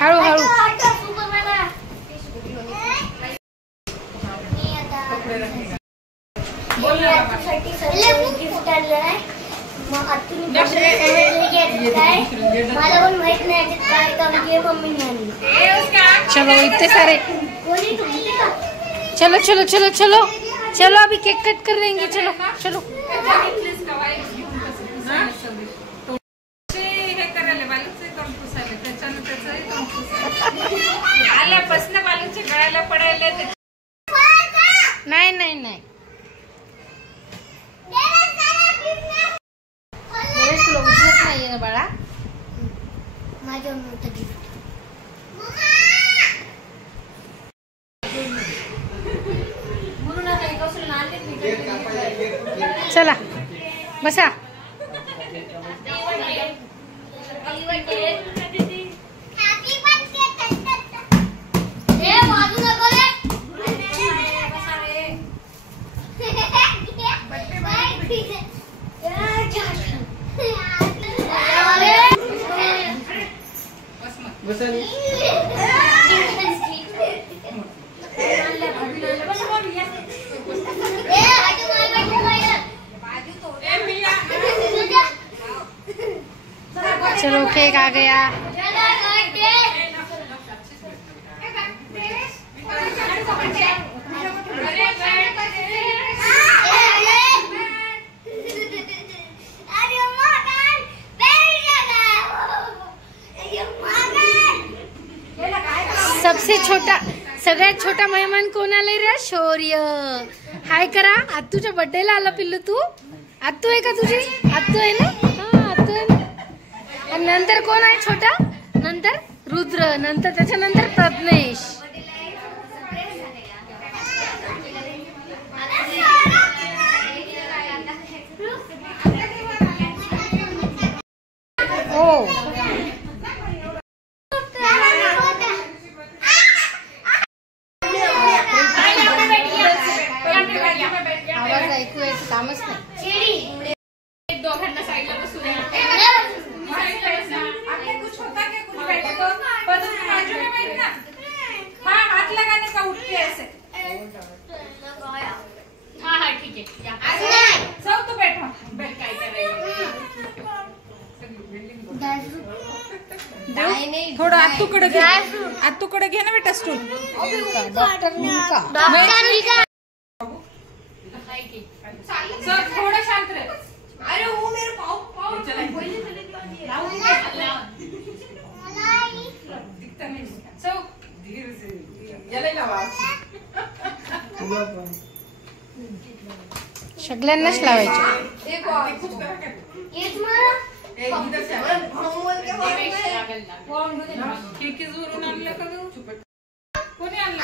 हळू हळू. गिफ्ट आणलं नाही मग मला पण माहित नाही काय काम मम्मीने आणली. चलो इतने सारे. चलो चलो चलो चलो चलो अभी केक कट कर देंगे. चलो चलो. नाही नाही नाही तुला उचलत नाहीये ना बाळा. माझ्या मोठं गिफ्ट. चला बसा. चलो केक आ गया. सबसे छोटा सगळ्यात छोटा मेहमान कोण आलाय रे? शौर्य. हाय करा. आत्तूच्या बर्थडेला आला पिल्लू तू. आत्तू आहे का तुझी? आत्तू आहे ना? हा आत्तू आहे ना. आणि नंतर कोण आहे छोटा? नंतर रुद्र. नंतर त्याच्यानंतर प्रज्ञेश. हो आवाज ऐकू यायचं कामच नाही. दोघांना साईडला बसू द्या. कुछ होता क्या? कुछ बैठे तो बाजू में बैठना. हाँ हाथ लगाने का, उठ के ऐसे. हाँ हाँ ठीक है. सब तो बैठो. बैठ काय करायचं. थोडं आत्तूकडे घे. आत्तूकडे घे ना बेटा स्टूल. थोड़ा शांत रहे. अरे वो मेरे पाँव दिखता नहीं. धीरे से सगळ्यांनाच लावायचे. खिडकी जोरून आणलं का तू? कोणी आणलं?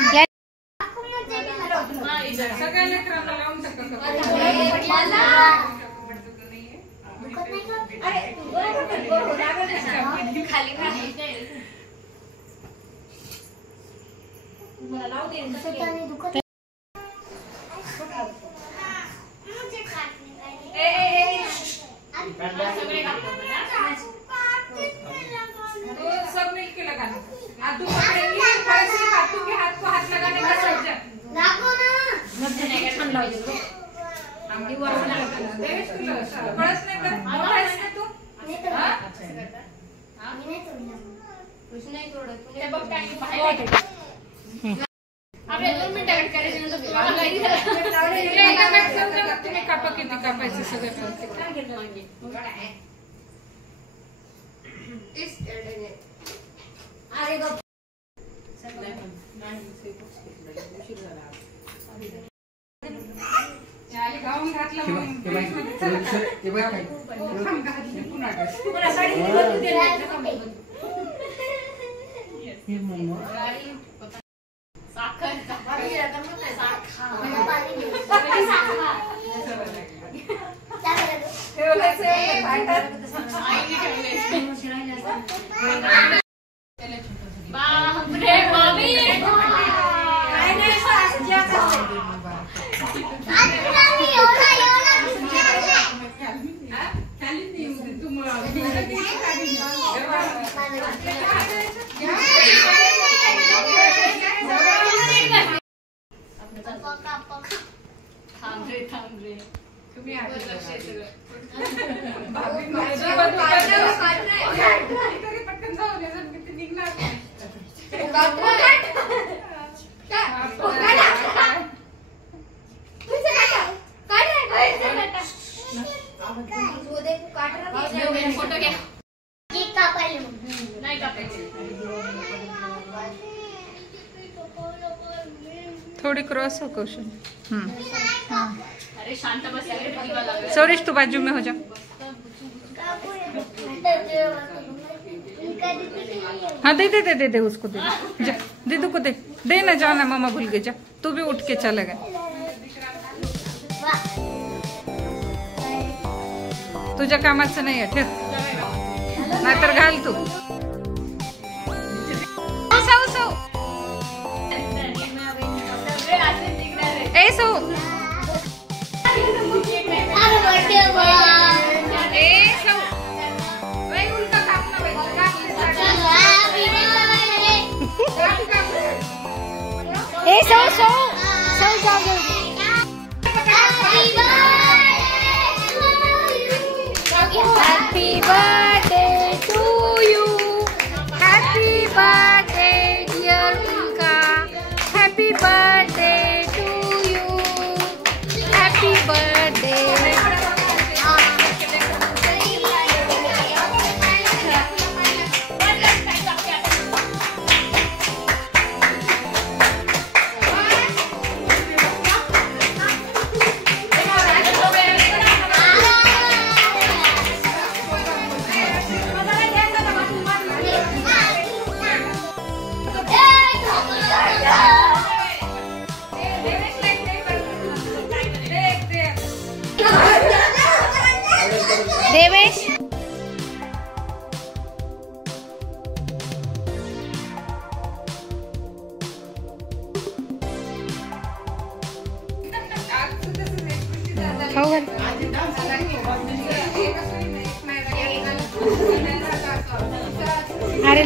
सगळ्या लेकरांना लावून टाका. सब मिलके लगाना. आदू पकड़ेंगे. हाथों के हाथ को हाथ लगाने का सोचा. पळस नाही कर. पळस नाही तू. कुछ नाही तोडत. हे बघ काय पाहिजे. आपल्या 2 मिनिटं करायचं नंतर तुम्ही कापा. किती कापायचं सगळं. अरे गो गाऊन घातलं थांब रे तुम्ही आधी लक्ष आहे सगळं. तरी पटकन जाऊ दे, जर मी ते निघणार नाही. फोटो घ्या. केक कापायला नाही कापायचे. थोड़ी क्रॉस हो कौशल. अरे शांत बस यार, प्रतिभा लागला. सौरेश तू बाजू में हो जा. हाँ दे दे दे दे दे उसको दे जा, दीदू को दे दे ना, जाओ ना, मामा भूल गए, जा तू भी उठ के चले गए. तुझ्या कामाचं नाही आहे, ठेव नाहीतर घाल तू. सौ सौ सगळे असेच निघणार आहे. ए सौ ए सौ वही उल्टा कापना भाई, ए सौ सौ सौ जाओ जल्दी. Happy birthday to you. Happy birthday dear Milka. Happy birthday to you. Happy birthday. Devesh खाऊ घाल. अरे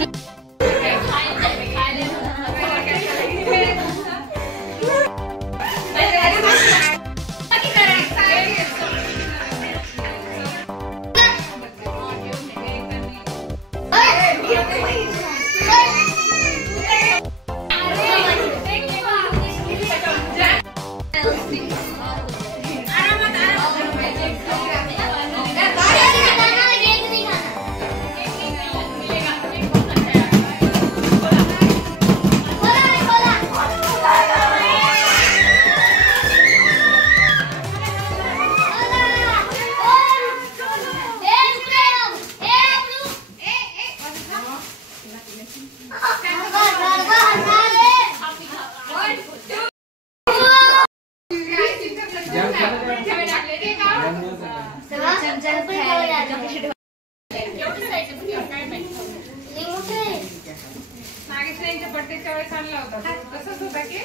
नागेशच्या बर्थडेच्या वेळेस आणला होता, तसंच होता की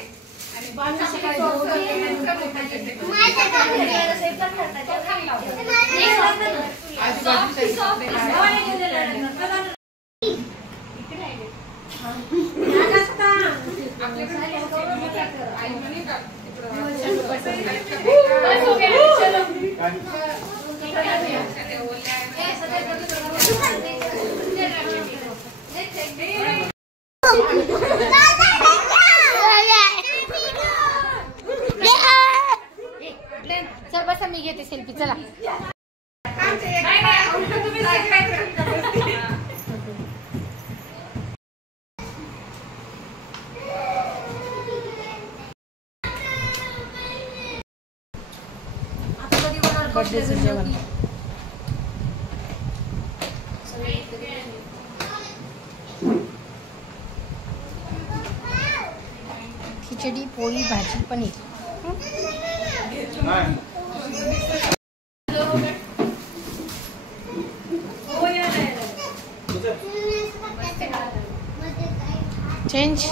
चल बसा, मी घेते सेल्फी. चला बर्थडेचं जेवण. खिचडी, पोळी, भाजी, पनीर. चेंज.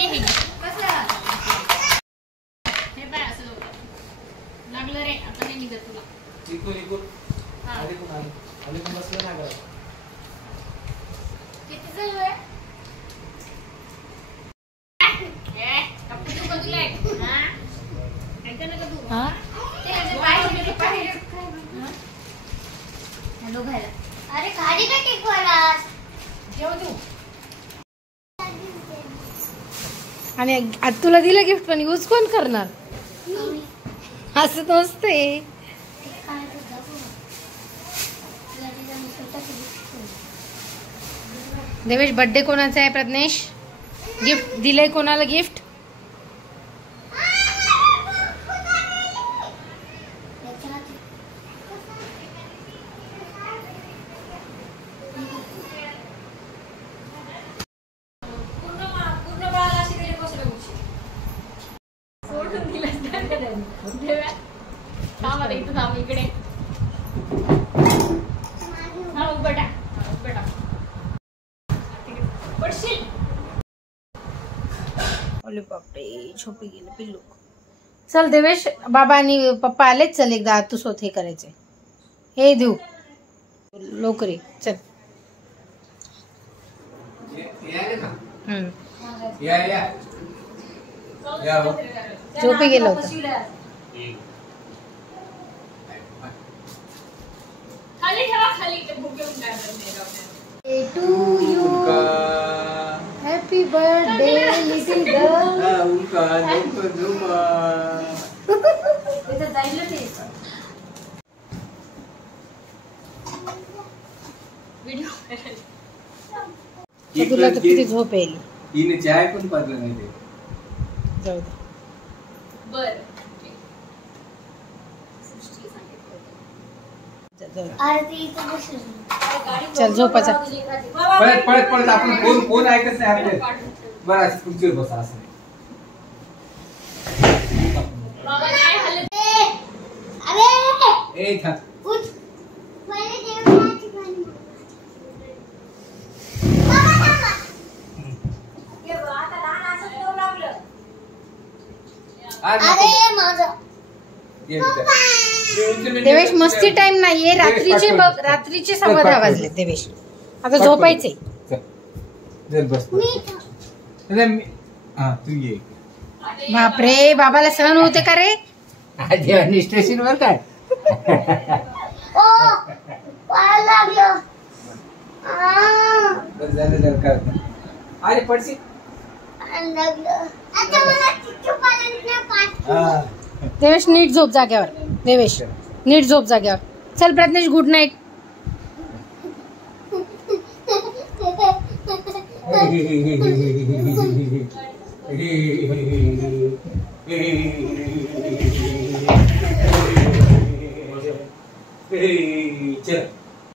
हे पाय असं लवकर. लागलं रे आता नाही निघत तुला. हा. किती चालू आहे? कपडे बाजूला आहे. हा? ऐकतं नका तू. हा ते असे पाय वगैरे पाय. हॅलो घायला. अरे खाली का टेकवालास? जेव तू. आणि आता तुला दिलं गिफ्ट पण यूज कोण करणार असं नसते. देवेश बर्थडे कोणाचा आहे प्रज्ञेश? गिफ्ट दिलंय कोणाला गिफ्ट? पूर्ण बाळाला अशी तरी बसलं उशी. सोडून दिलंस ना त्याने. देव्या. थांब आता इथं थांब इकडे. हा उभं टाक. हा, उभं टाक. ठीक आहे. पडशील. ओले बापरे झोपी गेले पिल्लू. चल देवेश बाबा आणि पप्पा आलेच. चल एकदा तू स्वत हे करायचे. हे देऊ लवकर ये. चल झोपी गेलं होतं. खाली ठेवा खाली ते भुके उंटाळतात. To you happy birthday little girl. इथं जाईल ते. व्हिडिओ तुला तर किती झोप येईल. हिने चाय पण पाजलं नाही ते. जाऊ दे. बर जाऊ दे. अरे ती इथं बसली. चल झोपाचा. पळत पळत पळत आपण फोन ऐकत नाही आपले. बरं असं खुर्चीवर बसा असं. बाबा काय हल्ले. अरे ए थांब. उठ. पहिले जेवणाची पाणी. बाबा थांबा. अरे माझं. ये बेटा. देवेश मस्ती टाइम नाहीये. रात्रीचे बघ रात्रीचे 10:15 वाजले देवेश. आता झोपायचे. जर बस. हा तू ये. बापरे बाबाला सहन होते का रे? आधी स्टेशनवर काय ओ पाय लागलं. बरं झालं जर काय अरे पडशी. लागलं. आता मला चिठ्ठी पाण्यात पाठ. हा देवेश नीट झोप जाग्यावर. देवेश नीट झोप जाग्यावर. चल प्रज्ञेश गुड नाईट. चल